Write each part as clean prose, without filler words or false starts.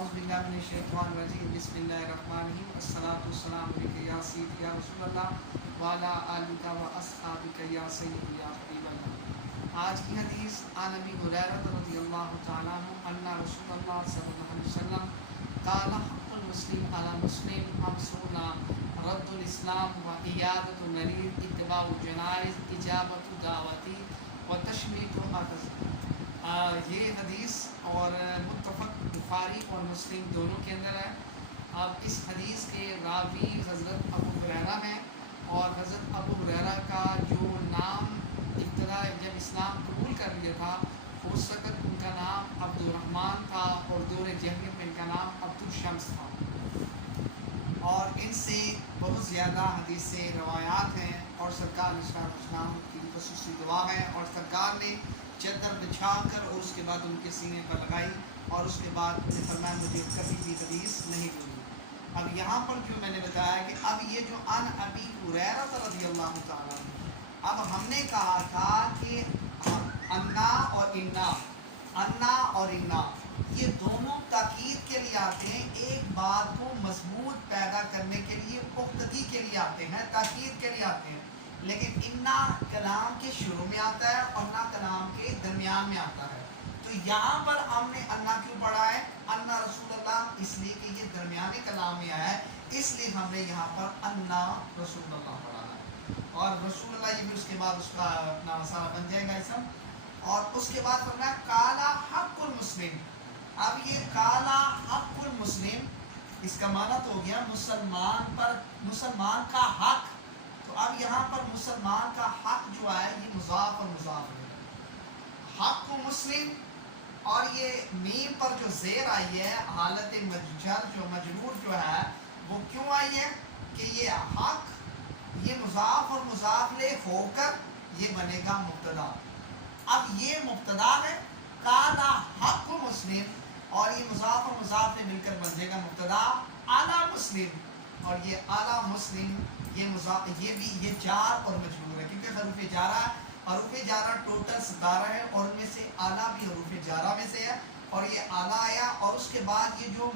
اعوذ باللہ من الشیطان الرجیم بسم اللہ الرحمن الرحیم الصلاۃ والسلام علیک یا سیدی یا رسول اللہ وعلی آلک و اصحابک یا سیدی یا حبیب اللہ۔ آج کی حدیث عن ابی ہریرہ رضی اللہ تعالیٰ عنہ ان رسول اللہ صلی اللہ علیہ وسلم قال حق المسلم علی مسلم خمسون رد الاسلام و عیادۃ المریض اتباع الجنائز اجابۃ دعوتی و تشمیت عطس۔ یہ حدیث اور متفق بخاری اور مسلم دونوں کے اندر ہے۔ اب اس حدیث کے راوی حضرت ابو ہریرہ ہیں، اور حضرت ابو ہریرہ کا جو نام ابتدا جب اسلام قبول کر لیا تھا اس وقت ان کا نام عبد الرحمن تھا، اور دور جاہلیت میں ان کا نام عبد الشمس تھا، اور ان سے بہت زیادہ حدیث سے روایات ہیں، اور سرکار علیہ السلام کی خصوصی دعا ہے، اور سرکار نے چادر بچھا کر اور اس کے بعد ان کے سینے پر لگائی، اور اس کے بعد نے فرمایا مجھے کبھی بھی حدیث نہیں بھولی۔ اب یہاں پر جو میں نے بتایا کہ اب یہ جو عن ابی ہریرہ رضی اللہ تعالیٰ عنہ، اب ہم نے کہا تھا کہ انا اور انا یہ دونوں تاکید کے لیے آتے ہیں، ایک بات کو مضبوط پیدا کرنے کے لیے، پختگی کے لیے آتے ہیں، تاکید کے لیے آتے ہیں، لیکن انا کلام کے شروع میں آتا ہے اور نہ کلام کے درمیان میں آتا ہے۔ تو یہاں پر ہم نے انا کیوں پڑھا ہے؟ انا رسول اللہ، اس لیے کہ یہ درمیانی کلام میں آیا ہے، اس لیے ہم نے یہاں پر انا رسول اللہ پڑھا ہے، اور رسول اللہ یہ بھی اس کے بعد اس کا اپنا مسئلہ بن جائے گا اسم۔ اور اس کے بعد فرمایا کالا حق المسلم۔ اب یہ کالا حق المسلم اس کا معنی تو ہو گیا مسلمان پر، مسلمان کا حق۔ تو اب یہاں پر مسلمان کا حق جو ہے یہ مضاف اور مضاف ہے، حق مسلم، اور یہ میم پر جو زیر آئی ہے حالت مجر جو مجرور جو ہے وہ کیوں آئی ہے کہ یہ حق یہ مضاف اور مضاف لے ہو کر یہ بنے گا مبتدا۔ اب یہ مبتدا ہے کالا حق مسلم، اور یہ مضاف اور مضاف لے مل کر بن جائے گا مبتدا اعلیٰ مسلم، اور یہ اعلیٰ مسلم یہ بھی یہ جار اور مجرور ہے، کیونکہ حروف جارہ ہے، حروف جارہ ٹوٹل 17 ہے، اور ان میں سے اعلیٰ بھی حروف جارہ میں سے ہے، اور یہ اعلیٰ آیا، اور اس کے بعد یہ جو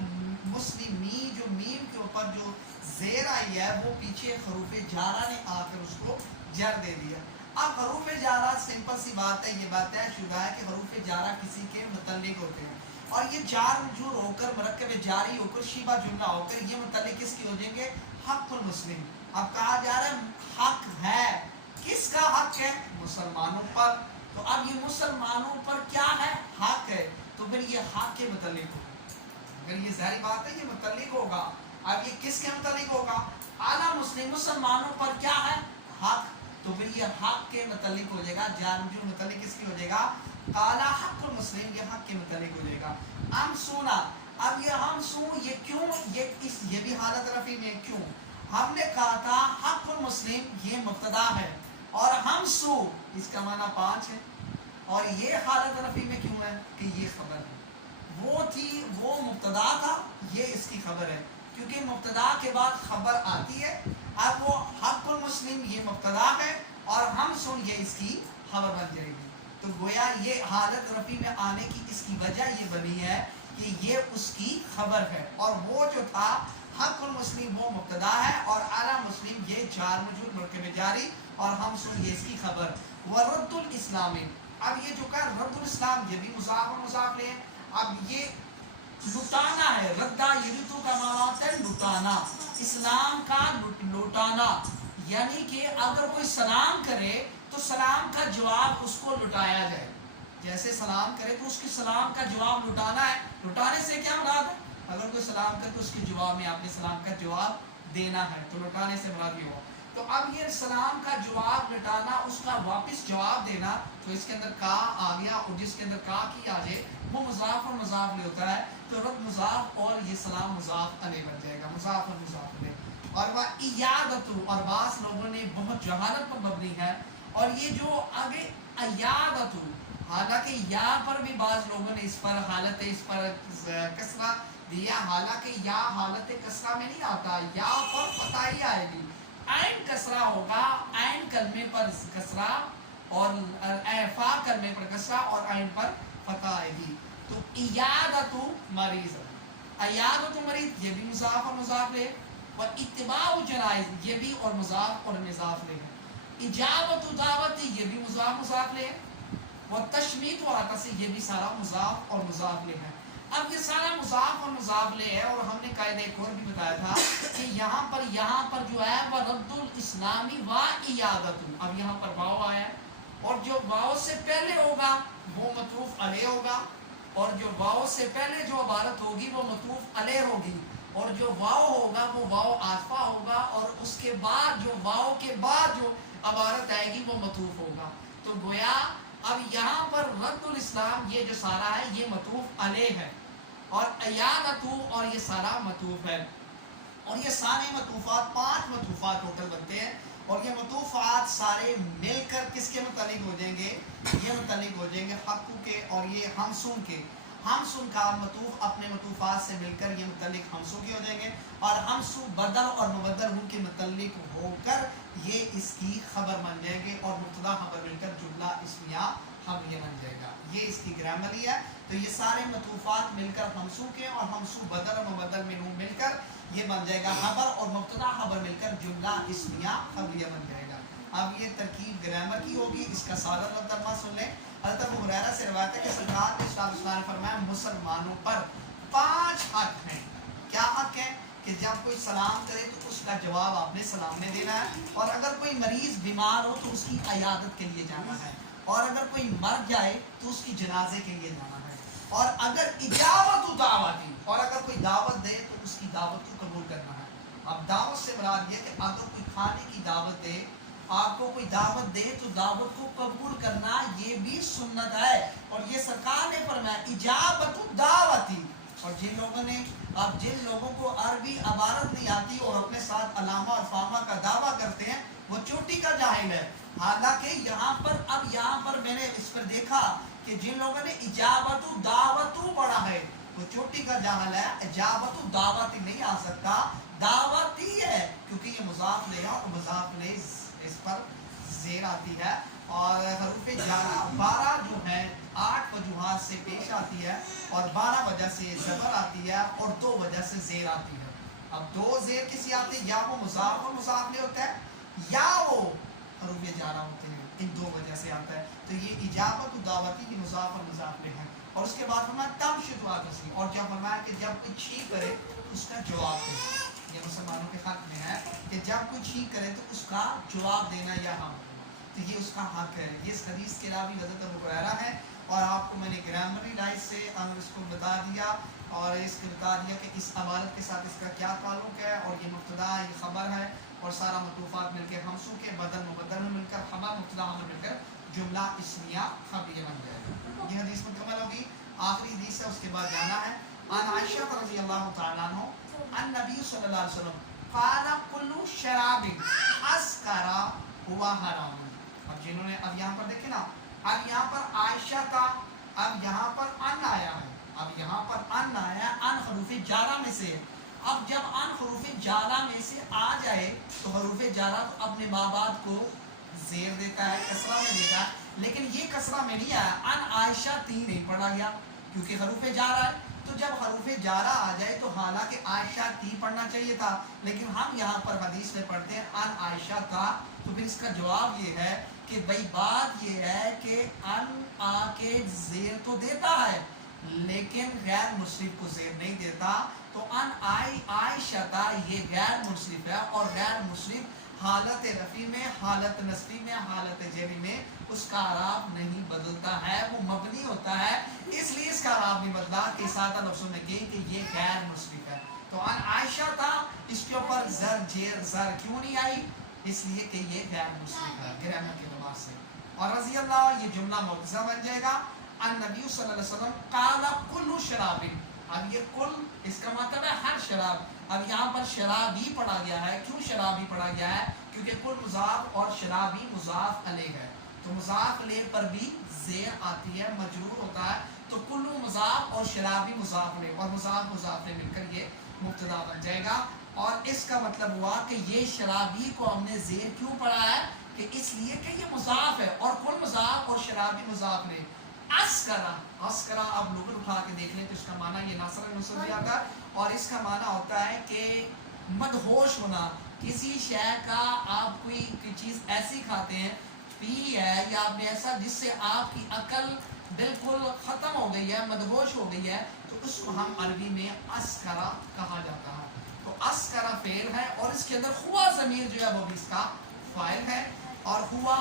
مسلمی جو میم کے اوپر جو زیر آئی ہے وہ پیچھے حروف جارہ نے آ کر اس کو جر دے دیا۔ اب حروف جارہ سمپل سی بات ہے، یہ بات طے شدہ ہے کہ حروف جارہ کسی کے متعلق ہوتے ہیں، اور یہ جار مجرور ہو کر مرکب جاری ہو کر شیبہ جملہ ہو کر یہ متعلق کس کی ہو جائیں گے؟ حق المسلم۔ اب کہا جا رہا ہے حق ہے، کس کا حق ہے؟ مسلمانوں پر۔ تو اب یہ مسلمانوں پر کیا ہے؟ حق ہے، تو پھر یہ حق کے متعلق ہوگا، اگر یہ ظاہری بات ہے یہ متعلق ہوگا۔ اب یہ کس کے متعلق ہوگا؟ اعلیٰ مسلم، مسلمانوں پر کیا ہے؟ حق، تو پھر یہ حق کے متعلق ہو جائے گا، جار مجرور متعلق کس کی ہو جائے گا؟ قالا حق المسلم، یہ حق کے متعلق ہو جائے گا۔ ہم سونا، اب یہ ہم سو یہ کیوں، یہ بھی حالت رفع میں کیوں؟ ہم نے کہا تھا حق المسلم یہ مبتدا ہے، اور ہم سو اس کا معنی 5 ہے، اور یہ حالت رفع میں کیوں ہے کہ یہ خبر ہے، وہ مبتدا تھا، یہ اس کی خبر ہے، کیونکہ مبتدا کے بعد خبر آتی ہے۔ اب وہ حق المسلم یہ مبتدا ہے، اور ہم سن یہ اس کی خبر بن جائے گی، تو گویا یہ حالت رفع میں آنے کی اس کی وجہ یہ بنی ہے کہ یہ اس کی خبر ہے، اور وہ جو تھا حق المسلم وہ مبتدا ہے، اور اعلیٰ مسلم یہ جار مجرور مرکب جاری، اور ہم سن یہ اس کی خبر۔ ورد الاسلام، اب یہ جو کہ رد الاسلام یہ بھی مضاف اور مضاف لے، اب یہ لٹانا ہے، ردا یریتو کا معنی ہوتا ہے لٹانا، اسلام کا لٹانا، یعنی کہ اگر کوئی سلام کرے تو سلام کا جواب اس کو لٹایا جائے، جیسے سلام کرے تو اس کی سلام کا جواب لٹانا ہے۔ لٹانے سے کیا مراد ہے؟ اگر کوئی سلام کرے تو اس کے جواب میں آپ نے سلام کا جواب دینا ہے، تو لٹانے سے مراد یہ ہوا۔ تو اب یہ سلام کا جواب لٹانا، اس کا واپس جواب دینا، تو اس کے اندر کا آ گیا، اور جس کے اندر کا کی آ جائے وہ مضاف اور مضاف لے ہوتا ہے، تو رد مضاف اور یہ سلام مضاف علیہ بن جائے گا، مضاف اور مضاف علیہ۔ اور وہ ایادت، اور بعض لوگوں نے بہت جہالت پر مبنی ہے، اور یہ جو آگے ایادت، حالانکہ یا پر بھی بعض لوگوں نے اس پر حالت اس پر کسرہ دیا، حالانکہ یا حالت کسرہ میں نہیں آتا، یا پر فتح ہی آئے گی، عین کسرہ ہوگا، عین کلمے پر کسرہ، اور فا کلمے پر کسرہ، اور عین پر فتح آئے گی، تو ایادت مریض، अयादत मरीद ये भी मुजाफ और मुजाफ ले, व इत्तिबाउ जनाइज ये भी और मुजाफ और मुजाफ ले है। इजाबत दावत ये भी मुजाफ मुजाफ ले है। व तशमीत व आतस ये भी सारा मुजाफ और मुजाफ ले है। अब ये सारा मुजाफ और मुजाफ ले है। और हमने कायदे एक और भी बताया था कि यहाँ पर जो है वह रद्दुल इस्लामी व इयादतु, अब यहाँ पर वाव आया है और जो वाव से पहले होगा वो मतरूफ अलैह होगा, और जो वाव से पहले जो इबारत होगी वो मतरूफ अलैह होगी, और जो वाव होगा वो वाव आसफा होगा, और उसके बाद जो वाव के बाद जो इबारत आएगी वो मतरूफ होगा। तो गोया अब यहाँ पर रद्दुल इस्लाम ये जो सारा है ये मतरूफ अलैह है, और अयादतु और ये सारा मतरूफ है। और ये सारे मतरूफात 5 मतरूफात टोटल बनते हैं, और ये मतरूफात सारे मिलकर किसके मुतालिक हो जाएंगे, ये मुतालिक हो जाएंगे हक्कू के और ये हमसुन के। हमसुन का मतरूफ अपने मतरूफात से मिलकर ये मुतालिक हमसू के हो जाएंगे, और हमसू बदल और मुबद्दल के मुतालिक होकर ये इसकी खबर बन जाएंगे, और मुब्तदा खबर मिलकर जुमला इस्मिया हम ये बन जाएगा। ये इसकी ग्रामर ही है। तो ये सारे मतरूफात मिलकर हमसू के और हमसू बदल और मुबद्दल में मिलकर ये बन जाएगा खबर, और मुब्तदा खबर मिलकर जुमला इस्मिया खबरिया बन जाएगा। अब ये तरकीब ग्रामर की होगी, इसका सारा तर्जुमा सुन लें। हज़रत अबू हुरैरा से रिवायत है कि सरकार ने सल्लल्लाहु अलैहि वसल्लम ने फरमाया मुसलमानों पर 5 हक हैं। क्या हक है कि जब कोई सलाम करे तो उसका जवाब आपने सलाम में देना है, और अगर कोई मरीज बीमार हो तो उसकी अयादत के लिए जाना है, और अगर कोई मर जाए तो उसकी जनाजे के लिए जाना है, और अगर इजाबत दावती और अगर कोई दावत दे तो उसकी दावत को कबूल करना है। अब दावत से मुराद ये कि अगर कोई खाने की दावत दे, आपको कोई दावत दे तो दावत को कबूल करना ये भी सुन्नत है। और ये सरकार ने फरमाया इजाबत दावती। और जिन लोगों को अरबी इबारत नहीं आती और अपने साथ अलामा और फामा का दावा करते हैं वो चोटी का जाहिल है। हालांकि यहाँ पर मैंने इस पर देखा कि जिन लोगों ने इजाबतु दावतु पढ़ा है वो चोटी का जाहिल है। इजाबतु दावती नहीं आ सकता, दावती है, क्योंकि ये मुजाफ ले और मुजाफ ले इस पर जेर आती है। और हरूफ जारा 12 जो है 8 वजूहात से पेश आती है, और 12 वजह से ज़बर आती है, और 2 वजह से जेर आती है। अब 2 जेर किसी आती है, या वो मुजाफ और मुजाफ ले होता है, या वो हरूफ जारा होते हैं, इन 2 वजह से आता है। तो ये इजाबत दावती की मुजाफ और मुजाफ ले है। और उसके बाद फरमाया तम शुरुआत हुई, और जब फरमाया कि जब कोई छींक करे तो उसका जवाब दे। ये मुसलमानों के हक में है कि जब कोई छींक करे तो उसका जवाब देना या हम, तो ये उसका हक है। ये इस हदीस के रावी हज़रत अबू हुरैरा है, और आपको मैंने ग्रामरी राइट से इसको बता दिया, और इसको बता दिया कि इस इबारत के साथ इसका क्या ताल्लुक है, और ये मुब्तदा ये खबर है, और सारा मतरूफात मिलकर हमसू के बदल मुबद्दल में मिलकर खबर मुब्तदा में मिलकर जुमला इस्मिया खबरिया बन जाएगा। ये हदीस मुकम्मल होगी। आखिरी हदीस है, उसके बाद जाना है। अन आयशा रज़ियल्लाहु तआला अन्हा अन नबी सल्लल्लाहु अलैहि वसल्लम क़ाल कुल्लु शराबिन अस्करा हुआ हराम। अब जिन्होंने अब यहाँ पर देखे ना, अब यहाँ पर आयशा का, अब यहाँ पर अन आया है, अब यहाँ पर अन आया, अन हरूफ जारा में से। अब जब अन हरूफ जारा में से आ जाए तो हरूफ जारा तो अपने माँ बाप को जेर देता है, कसरा में देता है, लेकिन ये कसरा में नहीं आया। अन आयशा 3 नहीं पढ़ा गया क्योंकि हरूफ जारा है। तो जब हरूफ जारा आ जाए तो हालांकि आयशा 3 पढ़ना चाहिए था, लेकिन हम यहाँ पर हदीस में पढ़ते हैं अन आयशा था। तो फिर इसका जवाब ये है कि भाई बात ये है कि अन आके जेर तो देता है लेकिन गैर मुस्लिम को जेर नहीं देता। तो अन आयशा ये गैर मुस्लिम है, और गैर मुस्लिम हालत रफ़ी में, हालत नस्बी में, हालत जरी में उसका आराब नहीं बदलता है, वो मबनी होता है, इसलिए इसका आराब नहीं बदला कि सादा लफ्ज़ों में कही कि ये गैर मुस्लिम है। तो अन आयशा था, इसके ऊपर जर जेर जर क्यों नहीं आई, इसलिए कि ये गैर मुस्लिम है ग्रामर के अतबार से। और रज़ी अल्लाह ये जुमला मुअज़्ज़ा बन जाएगा। अन नबी सल्लल्लाहु अलैहि वसल्लम क़ाला कुल्लु शराबिन, अब ये कुल इसका मतलब है हर शराब। अब यहाँ पर शराबी पढ़ा गया है, क्यों शराबी पढ़ा गया है, क्योंकि कुल मुजाफ और शराबी मुजाफ अलैह है। तो मुजाफ अलैह पर भी ज़ेर आती है, मजरूर होता है। तो कुल्लु मुजाफ और शराबी मुजाफ अलैह, और मुजाफ मुजाफ अलैह मिलकर ये मुब्तदा बन जाएगा। और इसका मतलब हुआ कि ये शराबी को हमने ज़ेर क्यों पढ़ा है, कि इसलिए कि ये मुजाफ है, और कुल मुजाफ और शराबी मुजाफ अलैह। अस्करा, अस्करा आप लुग़त उठा के देख लें तो इसका माना ये नासर नुसर भी आता है, और इसका माना होता है कि मदहोश होना, किसी शय का आप कोई चीज़ ऐसी खाते हैं, पी है या आपने ऐसा जिससे आपकी अकल बिल्कुल ख़त्म हो गई है, मदहोश हो गई है, तो उसको हम अरबी में अस्करा कहा जाता है। तो अस्करा फेल है, और इसके अंदर हुआ ज़मीर जो है वो भी इसका फ़ाइल है, और हुआ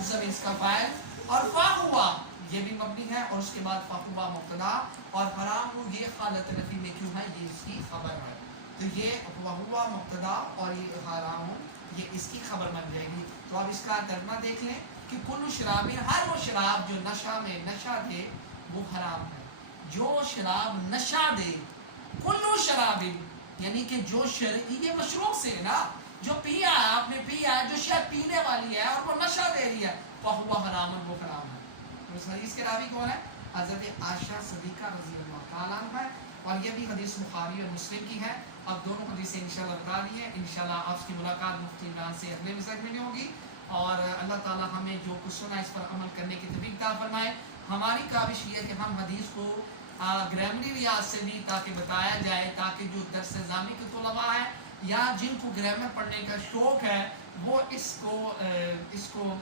ज़मीर इसका फ़ाइल, और फा हुआ ये भी मबनी है, और उसके बाद फ़हुआ मुब्तदा, और हराम ये हालत नफ़ी में क्यों है, ये इसकी खबर है। तो ये वहुआ मुब्तदा और ये हराम ये इसकी खबर बन जाएगी। तो अब इसका तर्जुमा देख लें कि कुल्लु शराबिन, हर वो शराब जो नशा में नशा दे वो हराम है। जो शराब नशा दे, कुल्लु शराबिन यानी कि जो ये मशरूब से है ना, जो पिया है आपने पिया है, जो शायद पीने वाली है और वो नशा दे रही है, फहुआ हरामन वो हराम है। तो इस हदीस के रावी कौन है? हज़रत आयशा सिद्दीक़ा रज़ी अल्लाह तआला अन्हा है, और ये भी हदीस बुखारी और मुस्लिम की है। अब दोनों हदीसें इंशाल्लाह बता दी हैं। इंशाल्लाह आपकी मुलाकात मुफ्ती इमरान से अगले मिसाल में होगी, और अल्लाह ताला हमें जो कुछ सुना इस पर अमल करने की तौफीक अता फरमाए। हमारी काविश ये है कि हम हदीस को ग्रामरी रियाज से भी ताकि बताया जाए, ताकि जो दर्स जामी के तलबा है या जिनको ग्रामर पढ़ने का शौक़ है वो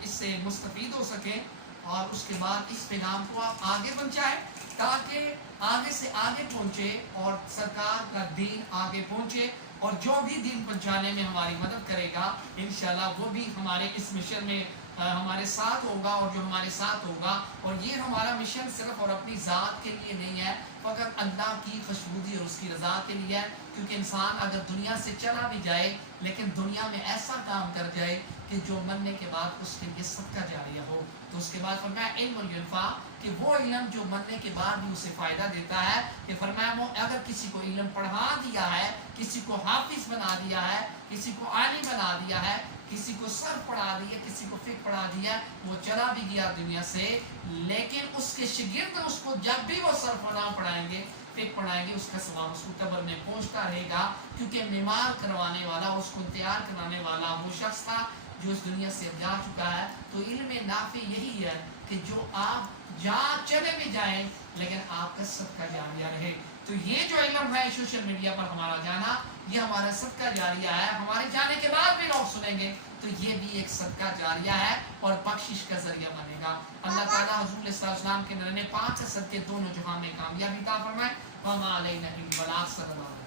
इससे मुस्तफ़ीद हो सकें, और उसके बाद इस पैगाम को आप आगे पहुँचाएँ ताकि आगे से आगे पहुँचे और सरकार का दीन आगे पहुँचे, और जो भी दीन पहुँचाने में हमारी मदद करेगा इंशाल्लाह वो भी हमारे इस मिशन में हमारे साथ होगा, और जो हमारे साथ होगा, और ये हमारा मिशन सिर्फ और अपनी ज़ात के लिए नहीं है, फ़कत अल्लाह की खुशबूदी और उसकी रज़ा के लिए है। क्योंकि इंसान अगर दुनिया से चला भी जाए लेकिन दुनिया में ऐसा काम कर जाए कि जो मरने के बाद उसके लिए सदका जारिया हो, तो उसके बाद फरमाया इल्मुल युनफ़ा, कि वो इल्म जो मरने के बाद भी उसे फ़ायदा देता है। कि फरमाया वो अगर किसी को इल्म पढ़ा दिया है, किसी को हाफिज़ बना दिया है, किसी को आलिम बना दिया है, किसी को सर्फ पढ़ा दिया, किसी को फ़िक़्ह पढ़ा दिया, वो चला भी गया दुनिया से, लेकिन उसके शागिर्द उसको जब भी वो सर्फ ना पढ़ाएंगे, फ़िक़्ह पढ़ाएंगे, उसका सवाब उसको कब्र में पहुँचता रहेगा। क्योंकि बीमार करवाने वाला, उसको तैयार कराने वाला वो शख्स था जो इस दुनिया से अब जा चुका है। तो इल्म नाफ़ी यही है कि जो आप जहाँ चले भी जाएँ लेकिन आपका सदका जारिया रहे। तो ये जो इल्म है सोशल मीडिया पर हमारा जाना, ये हमारा सदका जारिया है। हमारे जाने के बाद भी लोग सुनेंगे तो ये भी एक सदका जारिया है और बख्शिश का जरिया बनेगा। अल्लाह ताला हुज़ूर सल्लल्लाहु अलैहि वसल्लम के नरने 5 सदके दोनों जहां में कामयाबी अता फरमाए। व मा अलैना इल्ला अल बलाग।